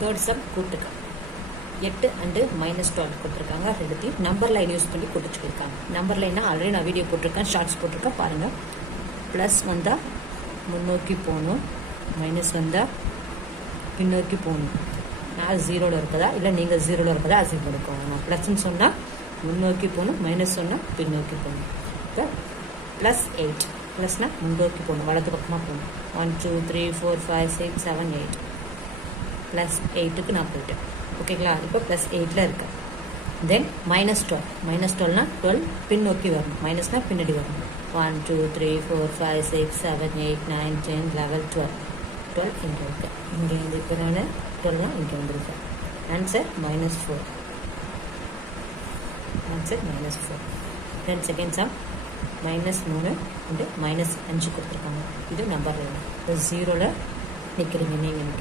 Third sum கூட்டுக்க 8 and -12 கொடுத்துருக்காங்க. ரெண்டுத்தையும் number line use பண்ணி கூட்டு சொல்லியிருக்காங்க. நம்பர் லைன்னா ஆல்ரெடி நான் வீடியோ போட்டிருக்கேன், ஷார்ட்ஸ் போட்டிருக்கேன் பாருங்கள். ப்ளஸ் வந்தால் முன்னோக்கி போகணும், மைனஸ் வந்தால் பின்னோக்கி போகணும். நான் ஜீரோவில் இருக்கதா இல்லை நீங்கள் ஜீரோவில் இருக்கதா அசிம் எடுக்கணும். ப்ளஸ்ன்னு சொன்னால் முன்னோக்கி போகணும், மைனஸ் சொன்னால் பின்னோக்கி போகணும். இப்போ +8 ப்ளஸ்னால் முன்னோக்கி போகணும், வலது பக்கமாக போகணும். 1 2 3 4 5 6 7 8 +8க்கு நான் போயிட்டேன். ஓகேங்களா? இப்போ +8ல் இருக்கேன். தென் -12 12 பின்னோக்கி வரணும், மைனஸ்னால் பின்னாடி வரணும். 1 2 3 4 5 6 7 8 9 10 11 12 இங்கே இருக்கேன். இங்கே வந்து இப்போ நான் 12 இங்கே வந்துருக்கேன். Answer -4. Answer -4. Then second sum -3 and -5 கொடுத்துருக்காங்க. இது நம்பர் லைன். இப்போ 0வில் நிற்கிறீங்க நீங்கள்.